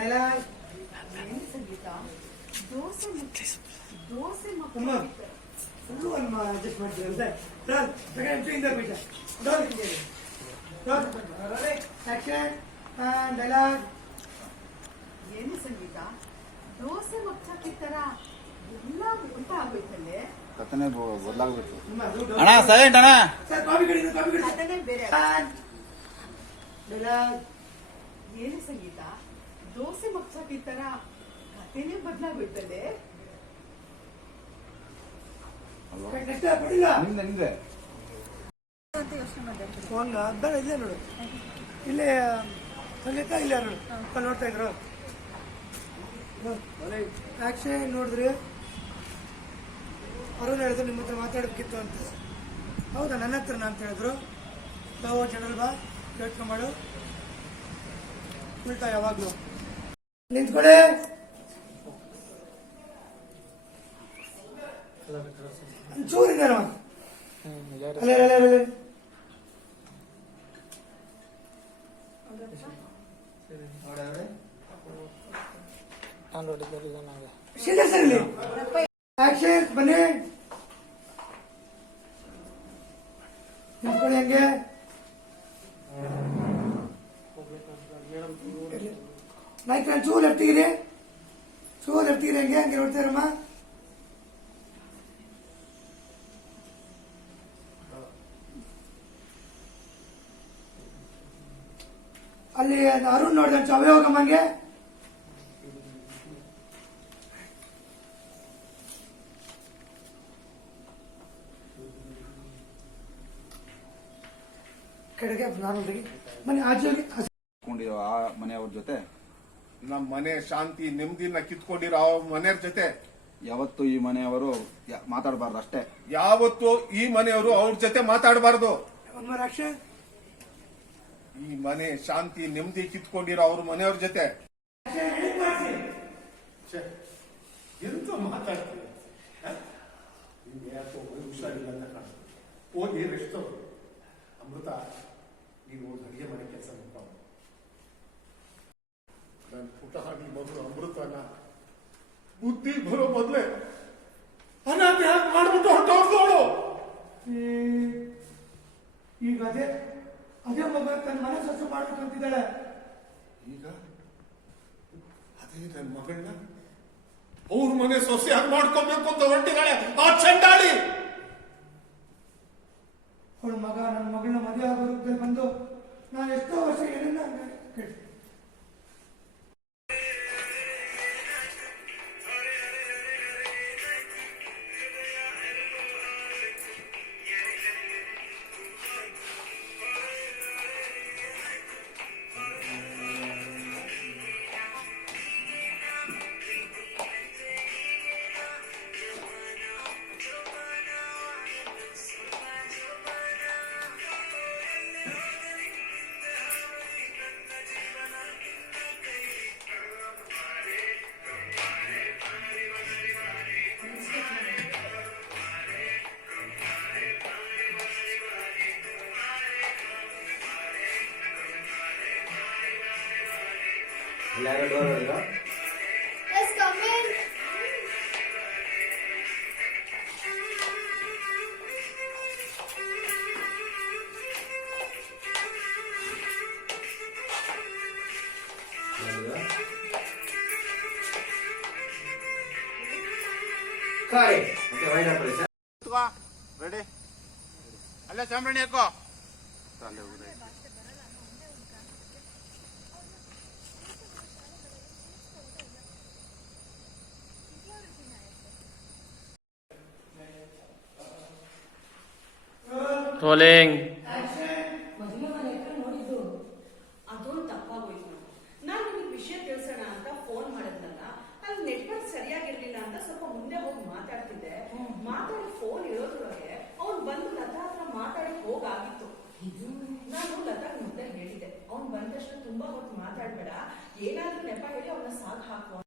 ಏನು ಸಂಗೀತ dosa dosa full adjust ಮಾಡ್ತೀರಂತೆ ಸರ್ ಸೆಕೆಂಡ್ ಬಿಟ್ಟ ಡೈಲಾಗ್ ಏನು ಸಂಗೀತ ದೋಸೆ ಮಗ್ಚಾಕಿ ತರ ಎಲ್ಲ ಊಟ ಆಗೋಯ್ತಲ್ಲೇ ಕಥನೆ ಬದಲಾಗ್ಬೇಕು ಅಣ್ಣ ಸೈಲೆಂಟ್ ಅಣ್ಣ ಸರ್ ಕಾಫಿ ಕಡಿ ಕಥೆನೇ ಬೇರೆ ಡೈಲಾಗ್ ಏನು ಸಂಗೀತ ದೋಸೆ ಮಗ್ಚಾಕಿ ತರ ಕಥೆನೇ ಬದಲಾಗೋಯ್ತಲ್ಲೇ ನಿಮ್ದೆ ಒಂದು ಅರ್ಧ ಇಲ್ಲೇ ನೋಡು ಇಲ್ಲೇ ಸಂಗೀತ ಇಲ್ಲ ನೋಡು ಅಲ್ಲಿ ನೋಡ್ತಾ ಇದ್ರು ಆಕ್ಷನ್ ನೋಡಿದ್ರಿ ಅರುಣ್ ಹೇಳಿದ್ರು ನಿಮ್ಮ ಹತ್ರ ಮಾತಾಡೋದಕ್ಕಿತ್ತು ಅಂತ ಹೌದಾ ನನ್ನ ಹತ್ರನ ಅಂತ ಹೇಳಿದ್ರು ನಾವು ಜನರಲ್ ಬಾ ಕೇಳ್ಕೊಂಬಾಡು ಉಲ್ಟಾ ಯಾವಾಗ್ಲೂ ನಿಂತ್ಕೊಡೆ ಚೂರಿಂದ ಅಲ್ಲೇ ಸೀರಿಯಸ್ ಇರಲಿ ಆಕ್ಷನ್ ಬನ್ನಿ ನಿಂತ್ಕೊಳ್ಳಿ ಹಂಗೆ ಮೈಕ್ ನಾನು ಚೂರು ಎರ್ತಿಗಿರಿ ಹಂಗೆ ನೋಡ್ತಾ ಇರಮ್ಮ ಅಲ್ಲಿ ಅರುಣ್ ನೋಡಿದ ಅವಯೋಗಮ್ಮಂಗೆ ಕಡೆಗೆ ನಾರ್ಮಲ್ ಮನೆ ಆಚೆಗೆ ಆ ಮನೆಯವ್ರ ಜೊತೆ ನಮ್ಮ ಮನೆ ಶಾಂತಿ ನೆಮ್ಮದಿನ ಕಿತ್ಕೊಂಡಿರೋ ಮನೆಯವ್ರ ಜೊತೆ ಯಾವತ್ತು ಈ ಮನೆಯವರು ಮಾತಾಡಬಾರ್ದು ಅಷ್ಟೇ. ಯಾವತ್ತು ಈ ಮನೆಯವರು ಅವ್ರ ಜೊತೆ ಮಾತಾಡಬಾರ್ದು. ಈ ಮನೆ ಶಾಂತಿ ನೆಮ್ಮದಿ ಕಿತ್ಕೊಂಡಿರೋ ಅವ್ರ ಮನೆಯವ್ರ ಜೊತೆ ಎಂತ ಮಾತಾಡ್ತೀವಿ. ಯಾಕೋ ಹುಷಾರಿಲ್ಲ ಅಂತ ಕಾಣ. ಹೋಗಿ ರೆಸ್ಟ್ ಅಮೃತ ನೀವು ಅಡಿಗೆ ಮನೆ ಕೆಲಸ ಮಾಡ್ತಾವ. ನನ್ನ ಪುಟ್ಟಹಾಗಿ ಮಗಳು ಅಮೃತನ ಬುದ್ಧಿ ಬರೋ ಮೊದಲೇ ಅನಾಥ ಯಾಕೆ ಮಾಡ್ಬಿಟ್ಟು ಹೊರಟೋಗ್ದವಳು. ಈಗ ಅದೇ ಮಗ ತನ್ನ ಮನೆ ಸ್ವಚ್ಛ ಮಾಡ್ಬೇಕಂತಿದ್ದಾಳೆ. ಈಗ ಅದೇ ನನ್ನ ಮಗಳನ್ನ ಅವ್ರ ಮನೆ ಸೊಸೆಯಾಗಿ ಮಾಡ್ಕೋಬೇಕು ಅಂತ ಹೊರಟಿದ್ದಾಳೆ ಆ ಚಂಡಾಳಿ. ಅವಳ ಮಗ ನನ್ನ ಮಗಳನ್ನ ಮದುವೆ ಆಗೋದಕ್ಕೆ ಬಂದು ನಾನು ಎಷ್ಟೋ ವರ್ಷ ಏನನ್ನ ಕೇಳಿ Yes, come in. ರೆಡಿ ಅಲ್ಲ ಚಾಮರಾಣಿ ಹಾಕೋ. ರೋಲಿಂಗ್. ಮದುವೆ ಮನೆ ಹತ್ರ ನೋಡಿದ್ದು ಅದೊಂದು ತಪ್ಪಾಗೋಯ್ತು. ನಾನು ನಿಮಗೆ ವಿಷಯ ತಿಳಿಸೋಣ ಅಂತ ಫೋನ್ ಮಾಡಿದ್ನಲ್ಲ, ಅಲ್ಲಿ ನೆಟ್ವರ್ಕ್ ಸರಿಯಾಗಿರ್ಲಿಲ್ಲ ಅಂತ ಸ್ವಲ್ಪ ಮುಂದೆ ಹೋಗಿ ಮಾತಾಡ್ತಿದ್ದೆ. ಮಾತಾಡಿ ಫೋನ್ ಇರೋದ್ರೊಳಗೆ ಅವ್ನು ಬಂದು ಲತಾ ಹತ್ರ ಮಾತಾಡಿ ಹೋಗಾಗಿತ್ತು. ನಾನು ಲತಾಗ್ ಮೊದಲೇ ಹೇಳಿದ್ದೆ, ಅವ್ನು ಬಂದಷ್ಟು ತುಂಬಾ ಹೊತ್ತು ಮಾತಾಡ್ಬೇಡ, ಏನಾದ್ರೂ ನೆಪ ಹೇಳಿ ಅವನ್ನ ಸಾಕ್ ಹಾಕುವ.